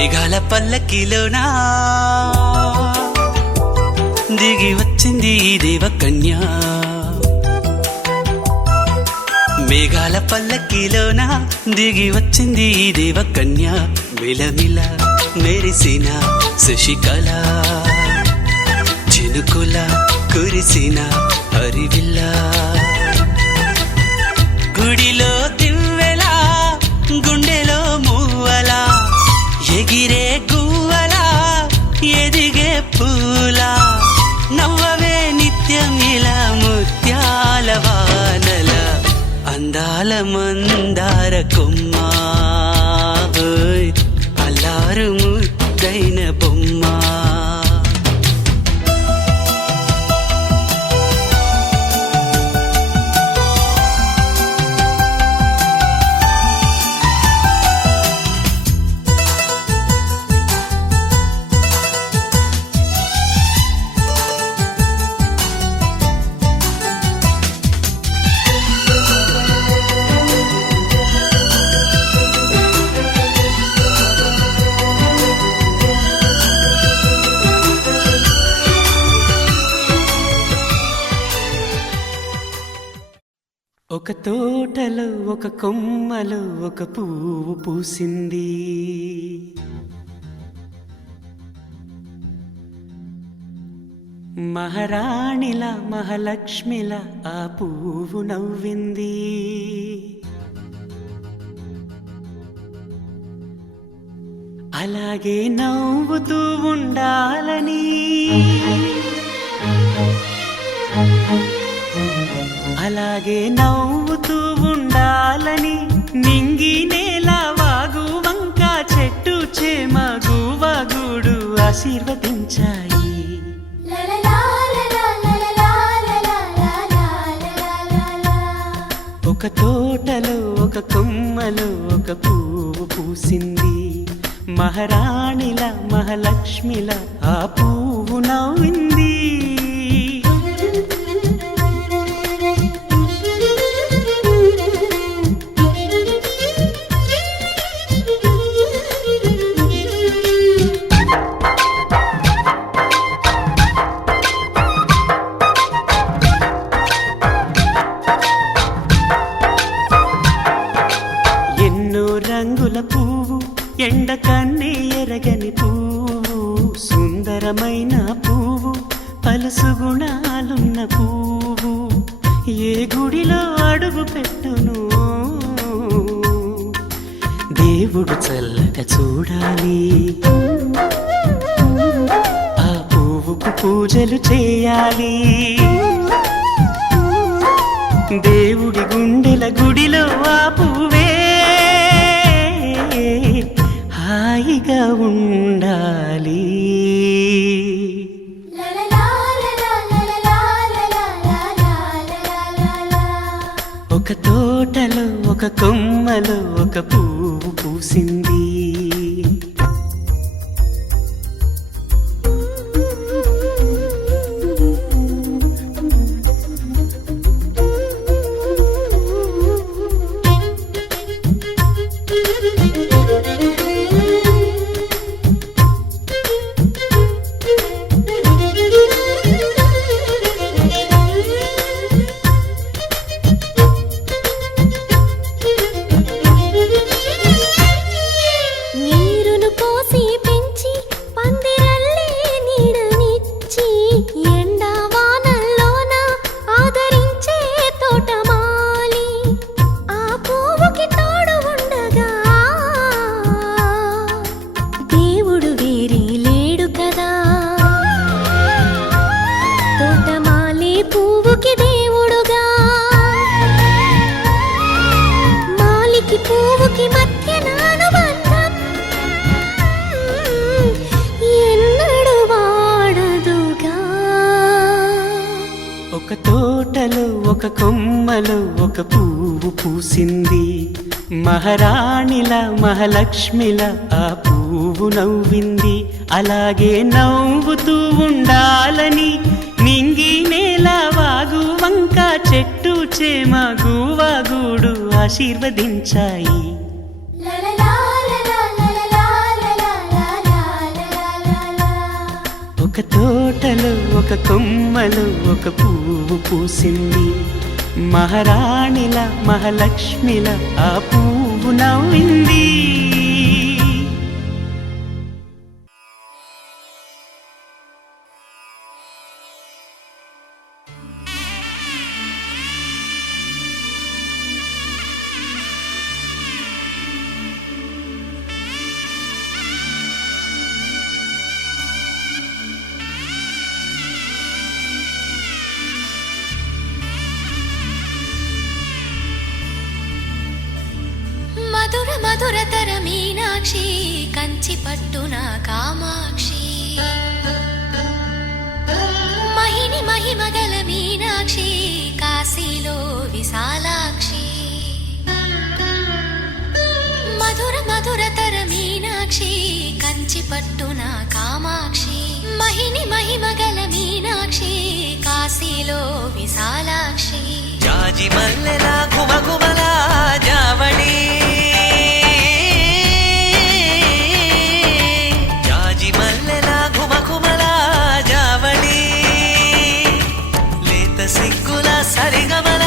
మేఘాల పల్లకిలోనా దిగి వచ్చింది ఈ దేవకన్య. మేఘాల పల్లకిలోనా దిగి వచ్చింది ఈ దేవకన్య. మిలమిల మెరిసిన శశికళ చినుకుల కురిసిన హరివిల్ల. గుడిలో దివ్వెలా గుండెలో మూవలా ఎగిరే గువ్వలా ఎదిగే పూలా. నవ్వవే నిత్యం ఇలా ముత్యాల వానల అందాల మందార కొమ్మ. అల్లారు ముద్దైన బొమ్మ. ఒక తోటలో ఒక కొమ్మలో ఒక పువ్వు పూసింది. మహారాణిలా మహాలక్ష్మిలా ఆ పువ్వు నవ్వింది. అలాగే నవ్వుతూ ఉండాలని, అలాగే నవ్వుతూ ఉండాలని నింగి నేల వాగు వంక చెట్టు చేమ గువగుడు ఆశీర్వదించాయి. ఒక తోటలో ఒక కొమ్మలో ఒక పువ్వు పూసింది. మహారాణిల మహాలక్ష్మిల ఆ పువ్వు నవ్వింది. రంగుల పువ్వు ఎండ కన్నే ఎరగని పువ్వు, సుందరమైన పువ్వు పలుసు గుణాలున్న పువ్వు. ఏ గుడిలో అడుగు పెట్టును దేవుడు చల్లగా చూడాలి. ఆ పువ్వుకు పూజలు చేయాలి. దేవుడి గుండెల గుడిలో ఆ పువ్వే హాయిగా ఉండాలి. ఒక తోటలో ఒక కొమ్మలో ఒక పువ్వు పూసింది. ఒక తోటలో ఒక కొమ్మలో ఒక పువ్వు పూసింది. మహారాణిల మహాలక్ష్మిల ఆ పువ్వు నవ్వింది. అలాగే నవ్వుతూ ఉండాలని నింగి నేల వాగు వంక చెట్టు చేమ ఆశీర్వదించాయి. ఒక కొమ్మలో ఒక పువ్వు పూసింది. మహారాణిల మహాలక్ష్మిల ఆ పువ్వు నవ్వింది. మధుర మధురతర మీనాక్షి కంచి పట్టున కామాక్షి మహిని మహిమగల మీనాక్షి కాశీలో విశాలాక్షి మధుర మధురతర మీనాక్షి కంచి పట్టున కామాక్షి మహిని మహిమగల మీనాక్షి కాశీలో విశాలాక్షి జాజి మల్లెల గుమగుమల జావళి జాజి మల్లెల గుమగుమల జావళి లేత సిగ్గుల సరిగమల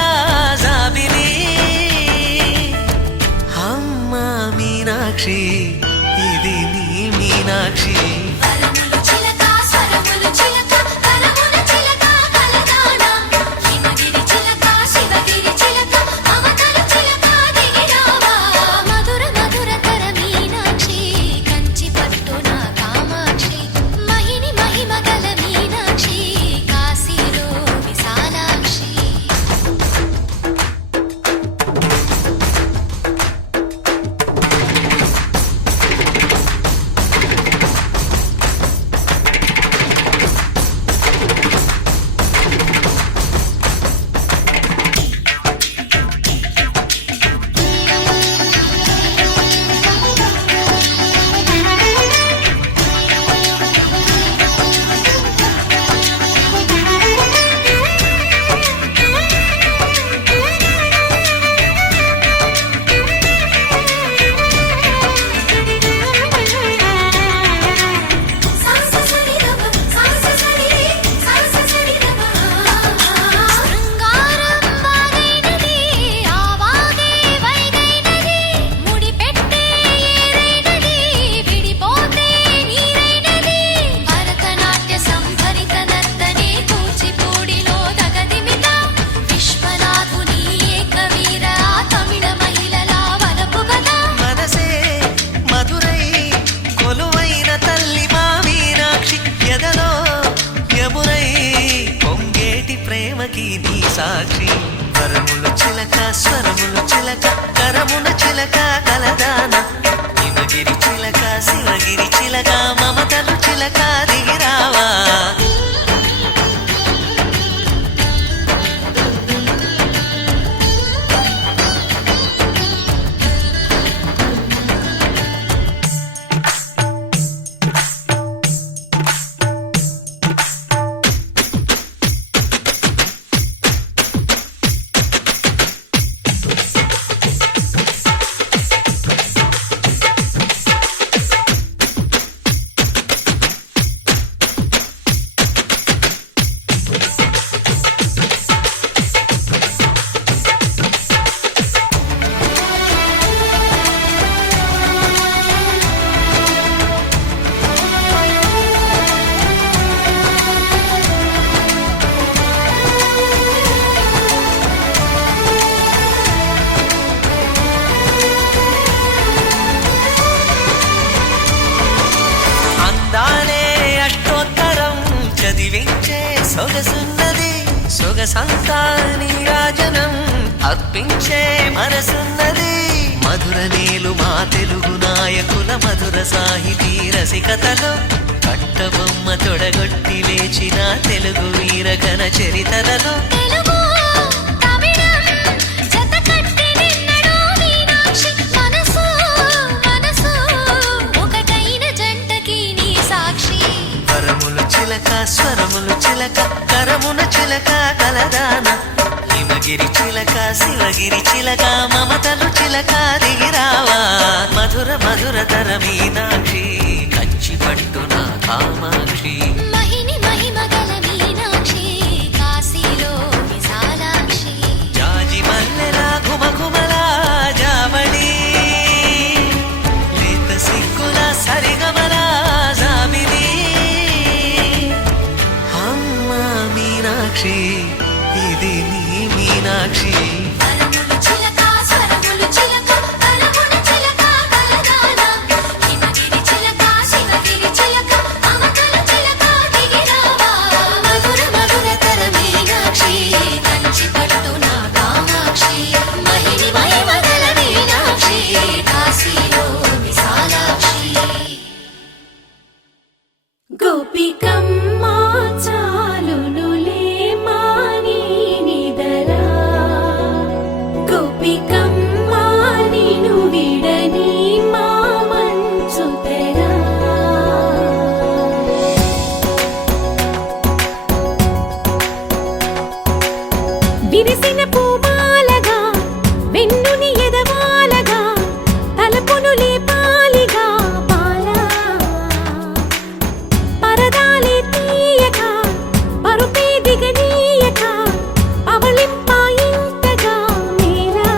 జాబిలి అమ్మ మీనాక్షి ఇది నీ మీనాక్షి నీ సాక్షి వరములు చిలక స్వరములు చిలక కరమున చిలక కలదాన హిమగిరి చిలక శివగిరి చిలక మమతలు చిలక దిగిరావా సొగసున్నది సొగసంతా నీరాజనం అర్పించే మనసున్నది మధుర నేలు మా తెలుగు నాయకుల మధుర సాహితీ రసికతలో కట్టబొమ్మ తొడగొట్టి లేచిన తెలుగు వీరగణ చరితలలో చిలక స్వరములు చిలక కరమున చిలక కలదాన హిమగిరి చిలక శివగిరి చిలక మమతలు చిలక దిగిరావా మధుర మధుర తర మీనాక్షి కంచి పట్టున కామాక్షి మహిని మహిమగల మీనాక్షి ఇది నీ మీనాక్షి. వరములు చిలక స్వరములు చిలక కరమున చిలక కలదానా హిమగిరి చిలక శివగిరి చిలక మమతల చిలక దిగిరావా మధుర మధుర తర మీనాక్షి కంచి పట్టున కామాక్షి మహిని మహిమగల మీనాక్షి కాశీలో విశాలాక్షి గోపికమ్మ చాలునులే మాని నిదరా గోపికమ్మ నిను విడని మా మంచు తెరా విరిసిన పూమాలగా వెన్నుని ఎదవాలగా తలపును లేపాలిగా బాలా పరదాలే తీయక పరుపే దిగనీయక అవలింపాయింతగా మేరా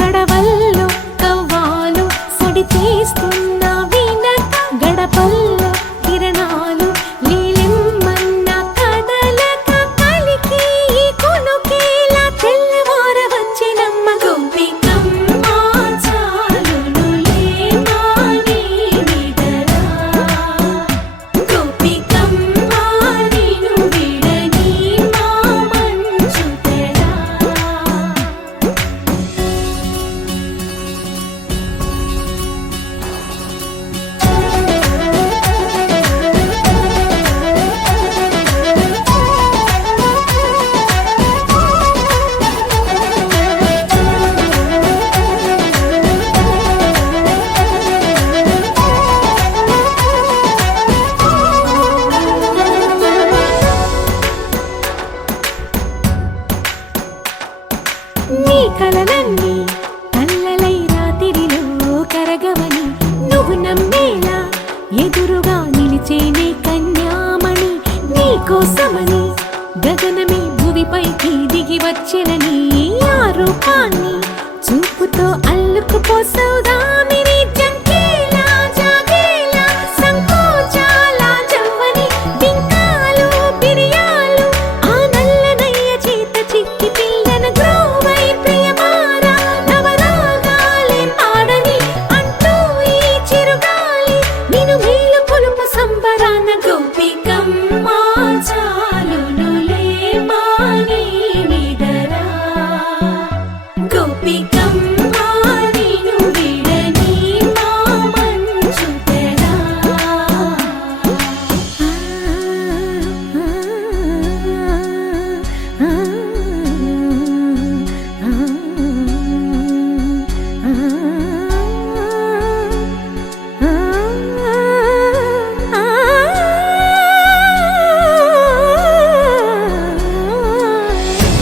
కడవల్లో కవ్వాలు సడి తీస్తున్న వినక గడపల్లో కిరణాలు లీలిమ్మన్న కదలక కలికి ఈ కొనుకేలా తెల్లవార వచ్చినమ్మ గోపికమ్మ చాలునులే మాని నిదరా గోపికమ్మ నిను విడని మా మంచు తెరా నీ కలలన్నీ కల్లలై రాత్రిలో కరగవని నువ్వు నమ్మేలా ఎదురుగా నిలిచేనే కన్యామణి నీ కోసమని గగనమే భువిపైకి దిగి వచ్చినని ఆ రూపాన్ని చూపుతో అల్లుకుపోసౌదామిని జంకేలా జాగేలా సంకోచాల జవ్వని బింకాలు బిరియాలు ఆ నల్లనయ్య చేత చిక్కి పిల్లన గ్రోవై ప్రియమారా నవరాగాలే పాడని అంటూ ఈ చిరుగాలి నిన్ను మేలు కొలుపు సంబరాన గోపికమ్మ చాలునులే మాని నిదరా గోపికమ్మ నిను విడని మా మంచు తెరా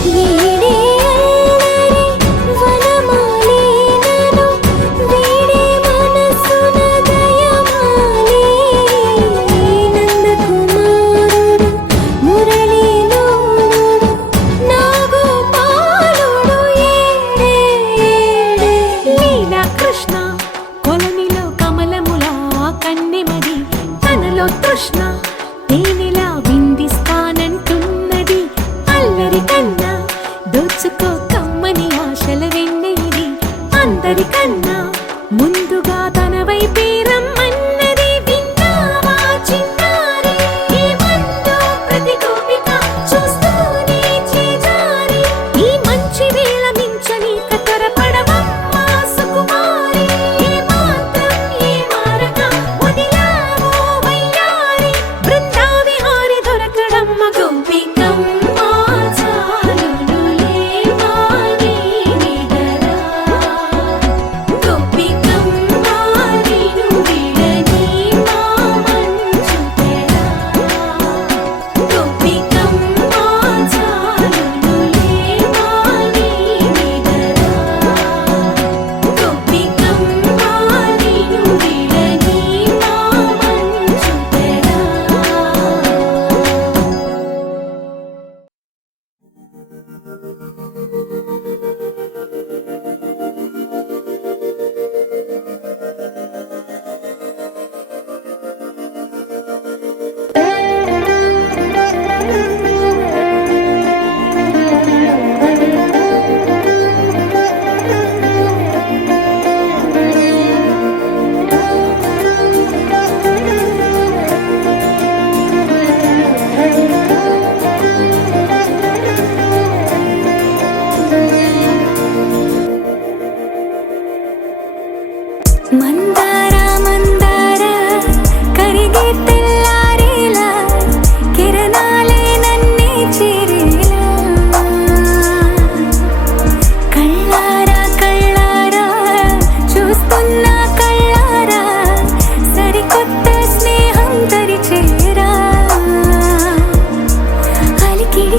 వీడే అల్లరి వనమాలినను వీడే మనసున దయమాలి నందకుమారుడు మురళీలోలుడు నాగోపాలుడు ఏడే లీలా కృష్ణ కొలనిలో కమలములా కన్నెమది తనలో తృష్ణ తేనెలా విందిస్తానంటున్నది అల్లరి కన్నా దోచుకో కమ్మని ఆశల వెన్నెయిది అందరికన్నా ముందుగా తన వైపే రమ్మన్నది విన్నావా చిన్నారి ఏమందో ప్రతి గోపిక చూస్తూనే చేజారి ఈ మంచి వేళ మించని కతరపడవమ్మ సుకుమారి ఏ మాత్రం ఏ మారక వదిలావో వయ్యారి బృందావిహారి దొరకడమ్మ గోపికమ్మ చాలునులే మాని నిదరా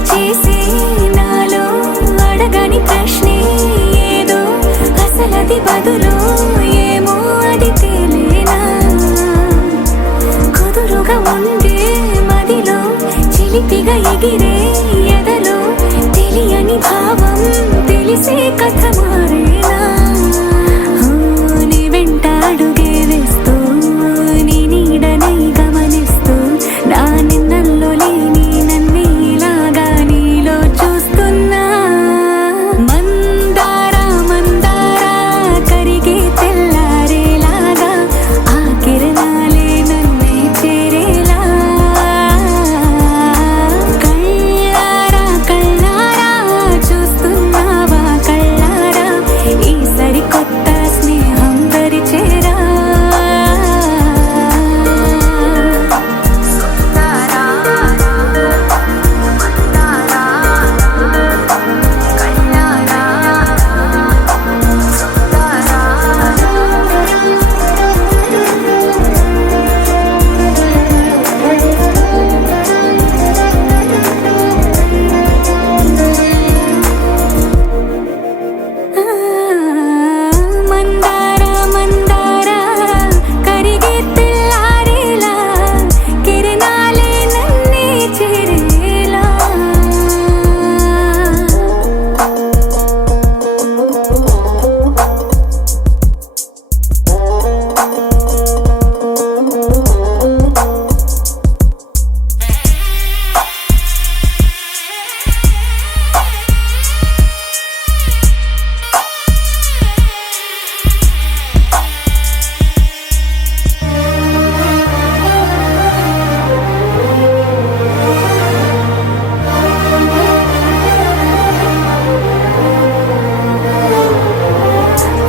చేసే నాలో అడగని ప్రశ్నే ఏదో అసలది బదులు ఏమో అది తేలేనా కుదురుగా ఉండే మదిలో చిలిపిగా ఎగిరే ఎదలో తెలియని భావం తెలిసే కథ మారేనా నీ వెంట అడుగే వేస్తూ నీ నీడనై గమనిస్తూ నా నిన్నల్లో లేని నన్నే ఇలాగా నీలో చూస్తున్నా మందారా మందారా కరిగే తెల్లారేలాగా ఆ కిరణాలే నన్నే చేరేలా కళ్ళారా కళ్ళారా చూస్తున్నావా కళ్ళారా ఈ సరికొత్త స్నేహం దరిచేరా మందారా మందారా కరిగే తెల్లారేలా కిరణాలే నన్నే చేరేలా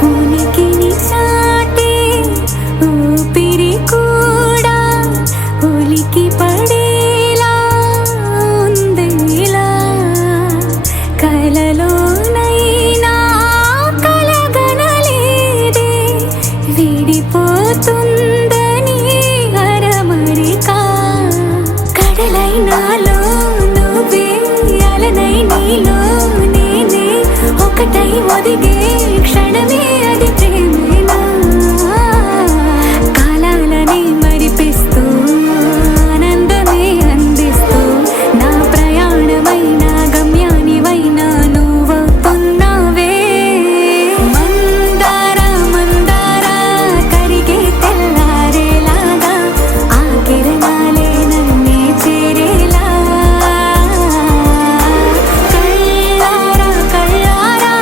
ఉనికిని చాటే ఊపిరి కూడా ఉలికి పడేలా ఉందేలా కలలోనైనా కలగనలేదే విడిపోతుందని అరమరిక కడలై నాలో నువ్వే అలనై నీలో నేనే ఒకటై ఒదిగే క్షణమే అది ప్రేమేనా కాలాలని మరిపిస్తూ ఆనందమే అందిస్తూ నా ప్రయాణమైన గమ్యానివైనా నువ్వవుతున్నావే మందారా మందారా కరిగే తెల్లారేలాగా ఆ కిరణాలే నన్నే చేరేలా కళ్ళారా కళ్ళారా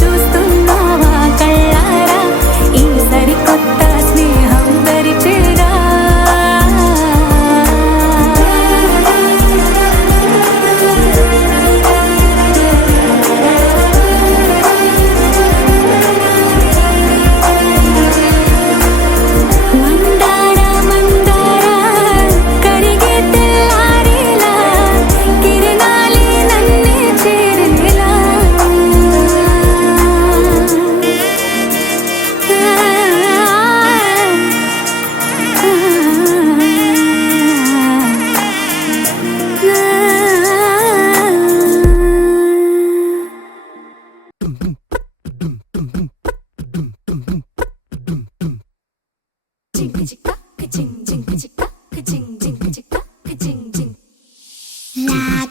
చూస్తున్నావా కళ్ళారా ఈ సరికొత్త స్నేహం దరిచేరా మందారా మందారా కరిగే తెల్లారేలా కిరణాలే నన్నే చేరేలా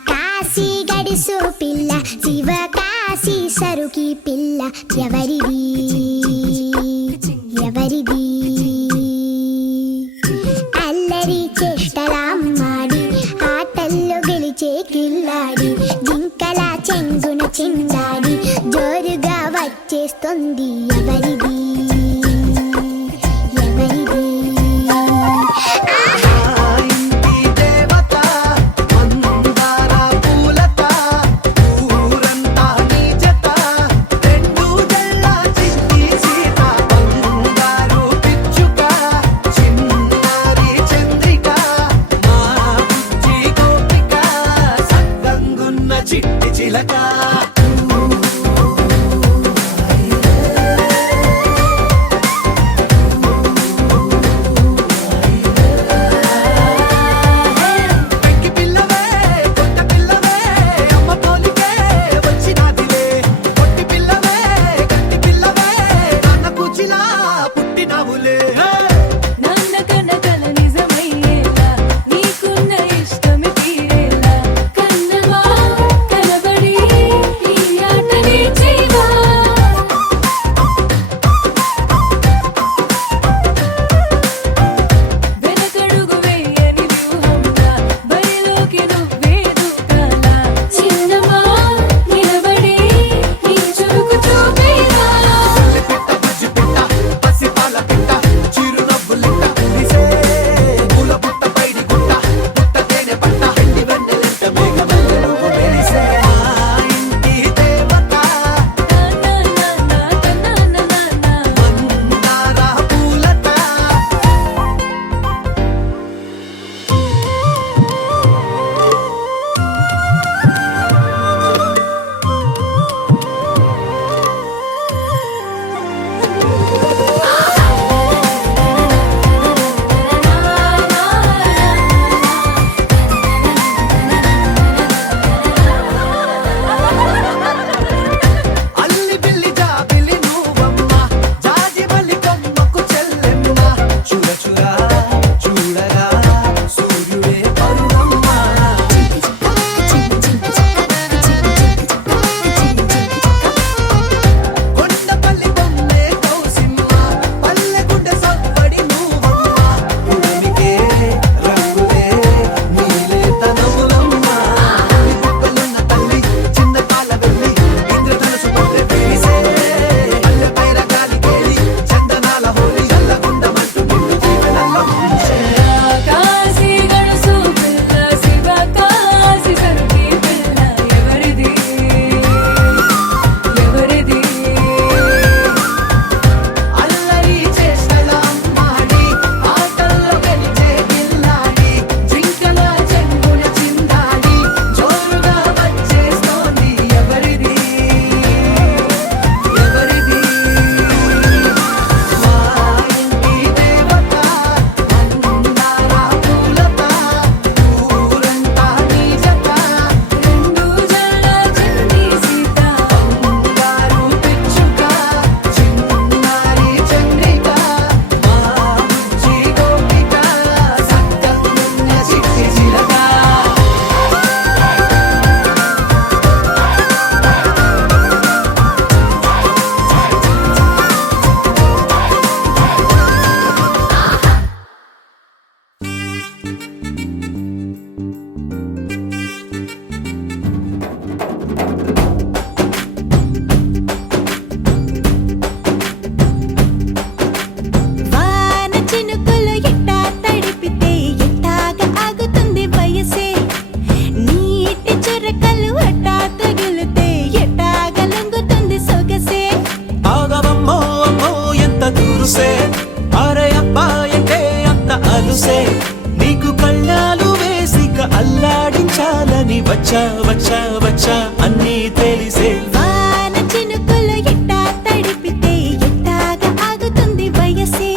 కాశీ గడిసు పిల్ల శివ కాశీ సరుకి పిల్ల ఎవరిది ఎవరిది అల్లరి చేష్టలామ్మాడి ఆటల్లో గెలిచే కిల్లాడి జింకల చెంగున చిందాడి జోరుగా వచ్చేస్తుంది ఎవరిది ఎవరిది ఇంటి దేవత మందార పూలత ఊరంతా నీ జత రెండు జల్ల చిట్టి సీత బంగారు పిచ్చుక చిన్నారి చంద్రిక మా బుజ్జి గోపిక సగ్గంగున్న చిట్టి చిలక పెంకి పిల్లవే కొత్త పిల్లవే వచ్చా వచ్చా అన్నీ తెలిసే వాన చినుకులు ఎట్టా తడిపితే ఎట్టాగా ఆగుతుంది వయసే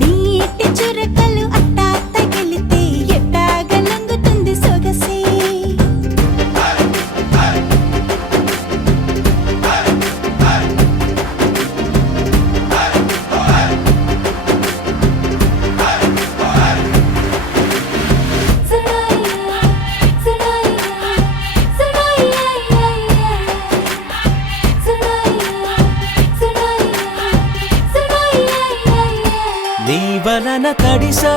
నీటి చురకలు అట్టా తగిలితే ఎట్టాగా లంగుతుంది సొగసే నీ వలన తడిసా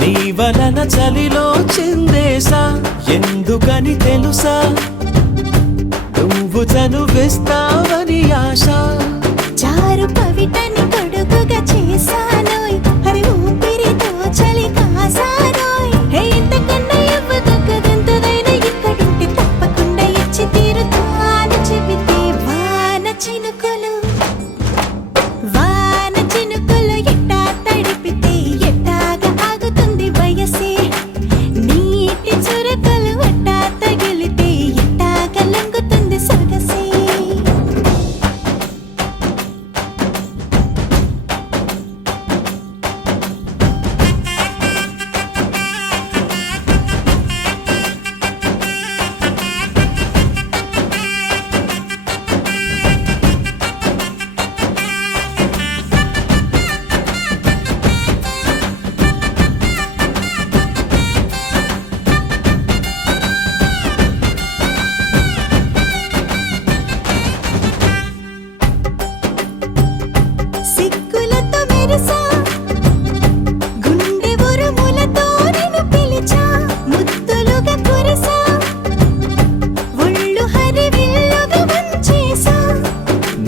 నీ వలన చలిలో చిందేసా ఎందుకని తెలుసా నువ్వు చనువిస్తావని ఆశ చారు పవిటని కొడుకుగా చేశానోయ్ హరి ఊపిరితో చలి కాసానోయ్ హే ఇంతకన్నా ఇవ్వదగ్గదెంతదైనా ఇక్కడుంటే తప్పకుండా ఇచ్చి తీరుతాను చెబితే వాన చినుకులు ఎట్టా తడిపితే ఎట్టాగా ఆగుతుంది వయసే నీటి చురకలు అట్టా తగిలితే ఎట్టాగా లంగుతుంది సొగసే సిగ్గులతో మెరిసా గుండె ఉరుములతో నిన్ను పిలిచా ముద్దులుగా కురిసా ఒళ్ళు హరివిల్లుగా వంచేసా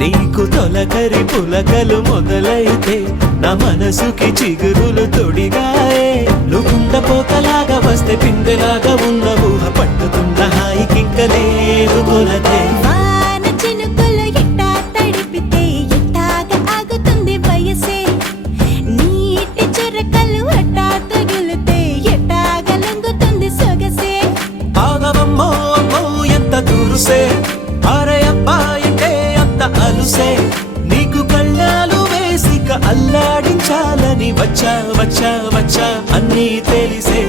నీకు తొలకరి పులకలు మొదలైతే నా మనసుకి చిగురులు తొడిగాయే నువ్వుండ పోతలాగా వస్తే పిందెలాగా ఉన్న ఊహ పట్టుకున్న హాయికింక లేదు కొలతే వాన చినుకులు ఎట్టా తడిపితే ఎట్టాగా ఆగుతుంది వయసే నీటి చురకలు అట్టా తగిలితే ఎట్టాగా లంగుతుంది సొగసే ఆగవమ్మో అమ్మో ఎంత దురుసే అరే అబ్బాయిటే అంత అలుసే నీకు కళ్ళాలు వేసిక అల్లాడించాలని వచ్చా వచ్చా వచ్చా అన్నీ తెలిసే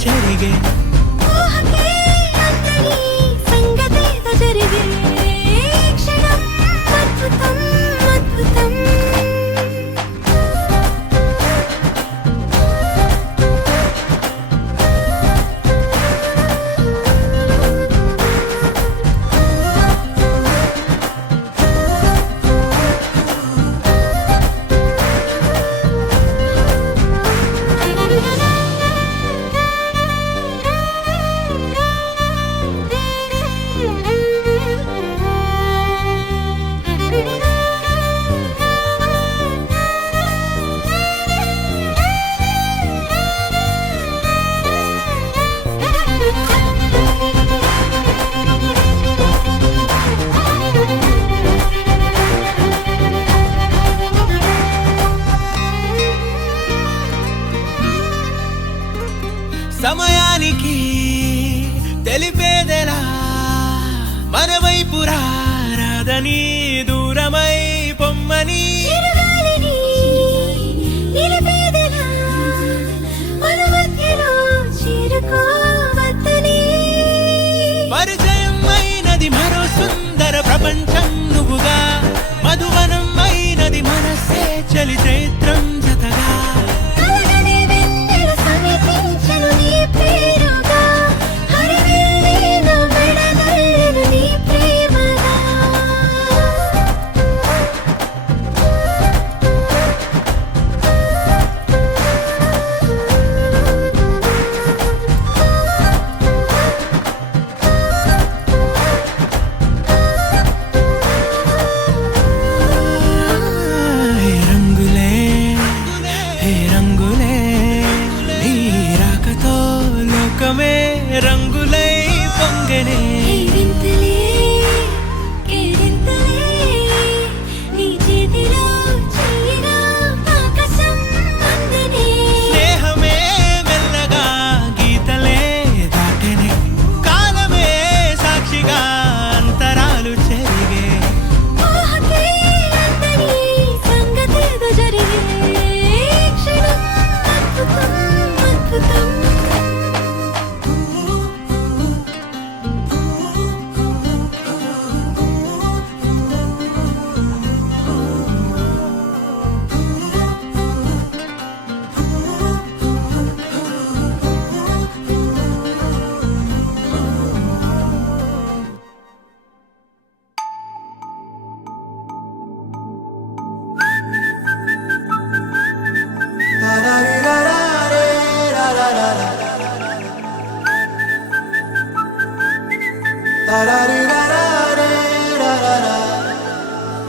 జరిగే ఊహకే అంతని సంగతేదో జరిగే క్షణం అద్భుతం అద్భుతం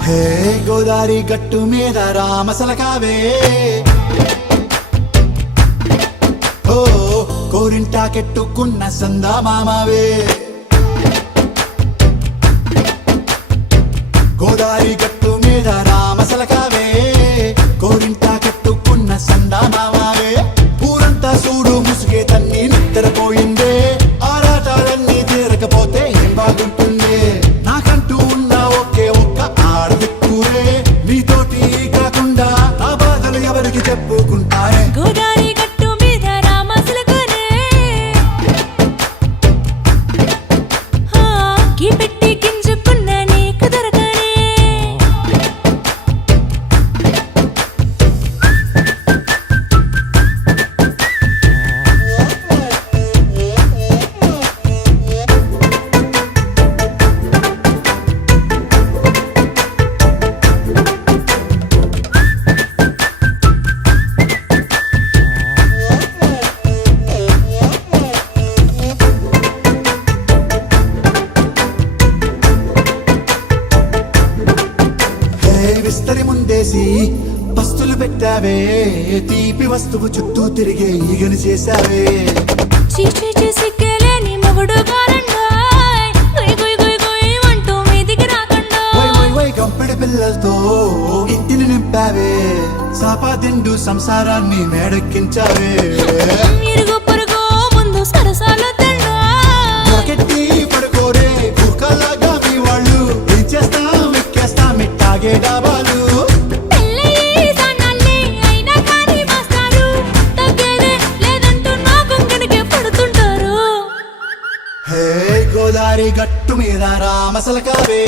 హే గోదారి గట్టు మీద రామసలకావే ఓ కోరింటాకెట్టుకున్న సందా మామావే గోదారి గట్టు మీద రామసలకావే కోరింటాకెట్టుకున్న సందా మామావే ఊరంతా చూడు ముసుగే తన్ని నిద్రపోయిందే ఆరాటాలన్నీ తీరకపోతే ఏం బాగుంటుంది నాకంటూ ఉన్న ఒకే ఒక్క ఆడదిక్కురే నీతోటి కాకుండా ఆ బాధలు ఎవరికి చెప్పుకుంటారే గోదారి గట్టు మీద రామసలకనే గీ పెట్టి గింజుకున్న నీకు దొరకనే విస్తరి ముందేసి పస్తులు పెట్టావే తీపి వస్తువు చుట్టూ తిరిగే ఈగని చేశావే చీచి సిగ్గలేని మొగుడు గారండాయ్ గుయ్ గుయ్ గుయ్ గుయ్ అంటూ మీదికి రాకండా వై వై వై గంపెడి పిల్లలతో ఇంటిని నింపావే సాపాదిండు సంసారాన్ని మేడెక్కించావే ఇరుగు పొరుగు ముందు సరసాలు తండా రాకెట్టి పడుకోరే కుక్కలాగా మీ వాళ్ళు ఏం చేస్తాం ఎక్కేస్తాం ఇట్టాగే డాబాలు పెళ్ళయి సన్నాళ్ళే అయినా కానీ మాస్తారు తగ్గేదే లేదంటూ నా కొంగనికే పడుతుంటారు హే గోదారి గట్టు మీద రామసలకావే